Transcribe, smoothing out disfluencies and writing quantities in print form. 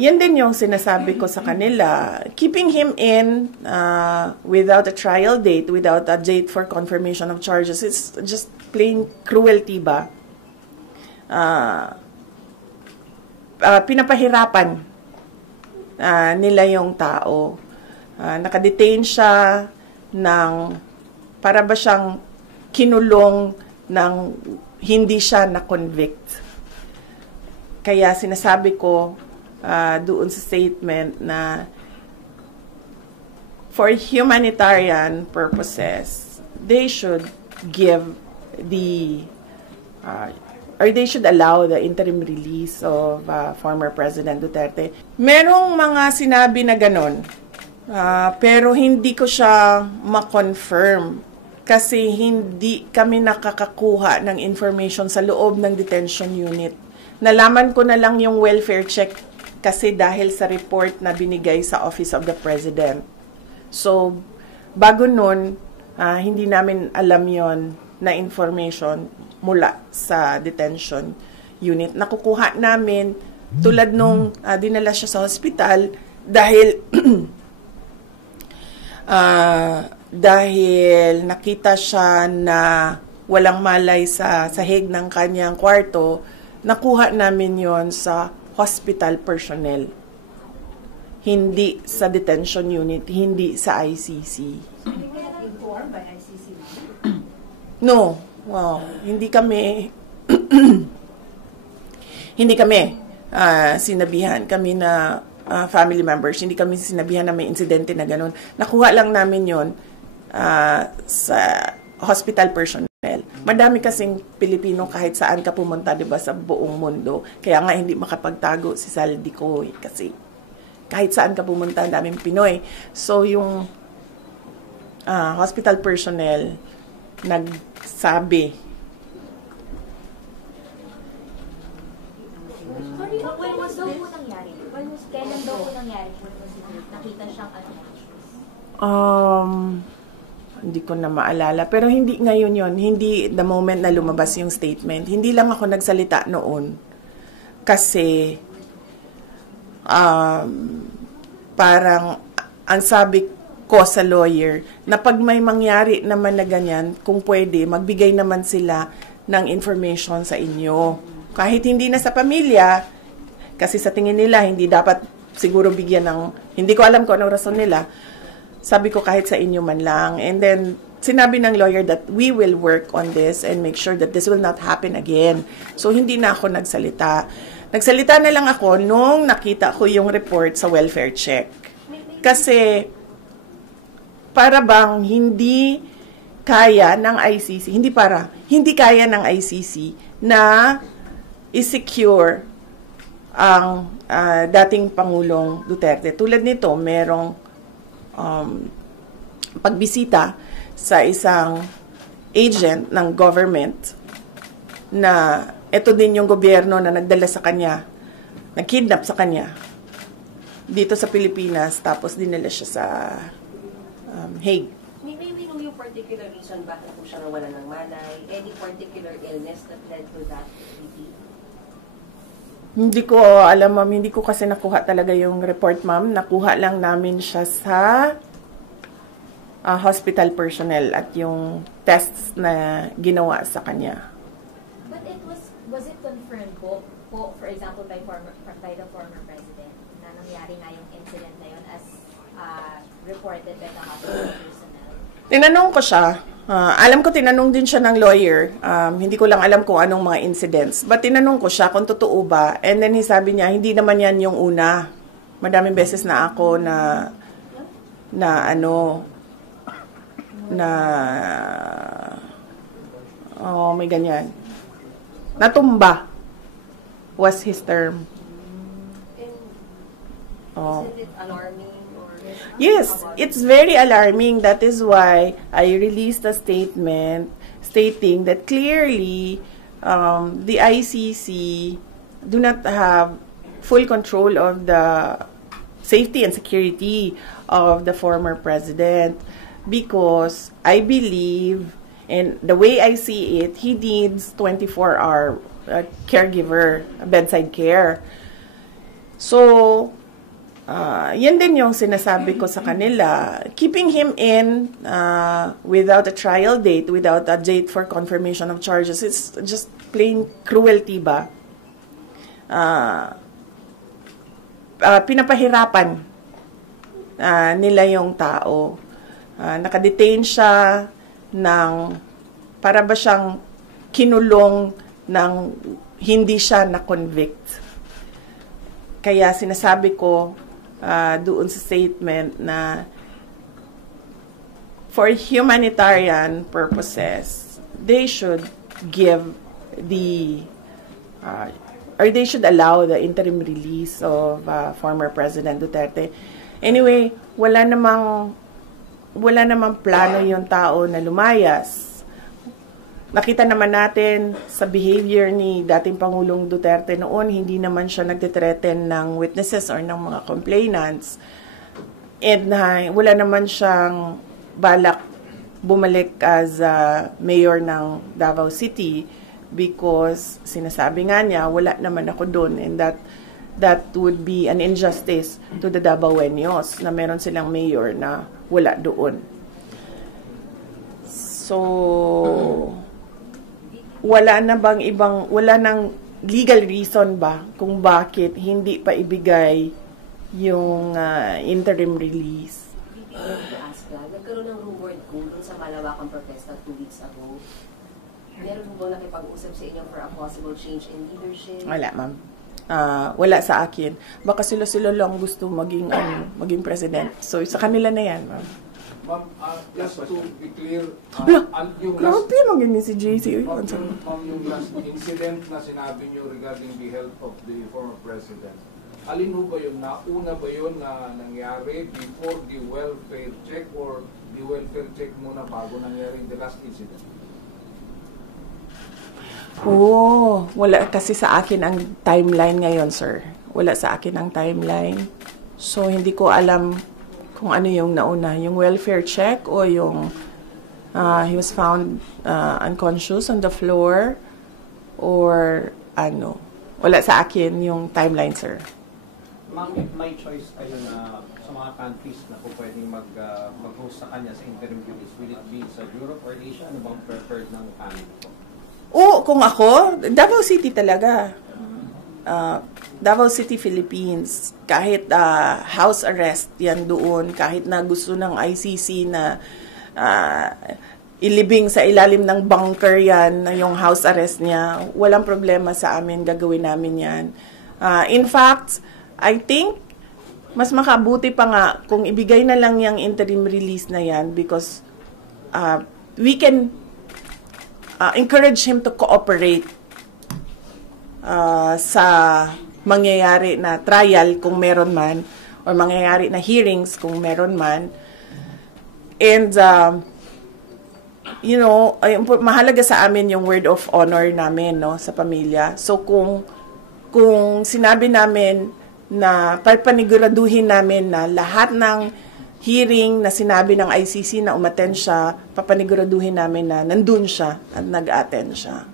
yan din yung sinasabi ko sa kanila. Keeping him in without a trial date, without a date for confirmation of charges, it's just plain cruelty ba? Pinapahirapan nila yung tao. Nakadetain siya ng para ba siyang kinulong ng hindi siya na-convict. Kaya sinasabi ko doon sa statement na for humanitarian purposes, they should give the or they should allow the interim release of former President Duterte. Merong mga sinabi na ganon, pero hindi ko siya ma-confirm kasi hindi kami nakakakuha ng information sa loob ng detention unit. Nalaman ko na lang yung welfare check kasi dahil sa report na binigay sa Office of the President. So, bago nun, hindi namin alam yon na information mula sa detention unit. Nakukuha namin tulad nung dinala siya sa hospital dahil dahil nakita siya na walang malay sa sahig ng kanyang kwarto. Nakuha namin yon sa hospital personnel. Hindi sa detention unit, hindi sa ICC. Hindi mo na-inform by ICC? No. Wow. Hindi kami sinabihan kami na family members, hindi kami sinabihan na may insidente na ganun. Nakuha lang namin yon sa hospital personnel. Madami kasing Pilipino kahit saan ka pumunta, 'di ba, sa buong mundo. Kaya nga hindi makapagtago si Saldico kasi kahit saan ka pumunta, daming Pinoy. So yung hospital personnel nagsabi. Sorry, when was daw po nangyari? Kailan daw po nangyari? Nakita siyang Hindi ko na maalala. Pero hindi ngayon yon, hindi the moment na lumabas yung statement. Hindi lang ako nagsalita noon. Kasi, parang, ang sabi ko sa lawyer, na pag may mangyari naman na ganyan, kung pwede, magbigay naman sila ng information sa inyo. Kahit hindi na sa pamilya, kasi sa tingin nila, hindi dapat siguro bigyan ng, hindi ko alam kung anong rason nila, sabi ko kahit sa inyo man lang. And then, sinabi ng lawyer that we will work on this and make sure that this will not happen again. So, hindi na ako nagsalita. Nagsalita na lang ako nung nakita ko yung report sa welfare check. Kasi, para bang hindi kaya ng ICC, hindi kaya ng ICC na i-secure ang dating Pangulong Duterte. Tulad nito, merong pagbisita sa isang agent ng government na ito din yung gobyerno na nagdala sa kanya, nag-kidnap sa kanya dito sa Pilipinas, tapos dinala siya sa Hague. May know yung particular reason bakit po siya nawala ng malay? Any particular illness that led to that? Hindi ko alam, ma'am. Hindi ko kasi nakuha talaga yung report, ma'am. Nakuha lang namin siya sa hospital personnel at yung tests na ginawa sa kanya. But was it confirmed po, for example, by the former president na nangyari na yung incident na yun as reported by the hospital personnel? Tinanong ko siya. Alam ko tinanong din siya ng lawyer. Hindi ko lang alam kung anong mga incidents. But tinanong ko siya kung totoo ba. And then sabi niya, hindi naman yan yung una. Madaming beses na ako may ganyan. Natumba was his term. Isn't it alarming? Yes, it's very alarming. That is why I released a statement stating that clearly the ICC do not have full control of the safety and security of the former president because I believe, and the way I see it, he needs 24-hour caregiver, bedside care. So, yan din yung sinasabi ko sa kanila. Keeping him in without a trial date, without a date for confirmation of charges, it's just plain cruelty ba? Pinapahirapan nila yung tao. Nakadetain siya ng, para ba siyang kinulong ng hindi siya na-convict. Kaya sinasabi ko doon sa statement na for humanitarian purposes, they should give the or they should allow the interim release of former President Duterte. Anyway, wala namang plano yung tao na lumayas. Nakita naman natin sa behavior ni dating Pangulong Duterte noon, hindi naman siya nagtitreten ng witnesses or ng mga complainants. And wala naman siyang balak bumalik as mayor ng Davao City because sinasabi nga niya, wala naman ako doon, and that would be an injustice to the Davaoenos na meron silang mayor na wala doon. So, wala nang legal reason ba kung bakit hindi pa ibigay yung interim release? Nagkaroon ng rumored coup dun sa Malawakang protesta 2 weeks ago. Meron mo ba nakipag-usap sa inyo for a possible change in leadership? Wala, ma'am. Wala sa akin. Baka sila lang gusto maging president. So, sa kanila na yan, ma'am. Ma'am, just to be clear, yung grabe maging si JC. Ma'am, yung last incident na sinabi nyo regarding the health of the former president, alin ho ba yun? Nauna ba yun na nangyari before the welfare check or the welfare check muna bago nangyari the last incident? Wala kasi sa akin ang timeline ngayon, sir. Wala sa akin ang timeline. So, hindi ko alam kung ano yung nauna, yung welfare check o yung he was found unconscious on the floor or ano. Wala sa akin yung timeline, sir. Ma'am, if may choice kayo na sa mga countries na po pwedeng mag-host sa kanya sa interim release, will it be sa Europe or Asia? Ano bang preferred ng family po? Kung ako, Davao City talaga. Davao City, Philippines. Kahit house arrest yan doon, kahit na gusto ng ICC na ilibing sa ilalim ng bunker yan, na yung house arrest niya, walang problema sa amin, gagawin namin yan. In fact, I think, mas makabuti pa nga kung ibigay na lang yung interim release na yan because we can encourage him to cooperate sa mangyayari na trial kung meron man or mangyayari na hearings kung meron man. And mahalaga sa amin yung word of honor namin, no, sa pamilya. So kung sinabi namin na papaniguraduhin namin na lahat ng hearing na sinabi ng ICC na umattend siya, papaniguraduhin namin na nandun siya at nag-attend siya.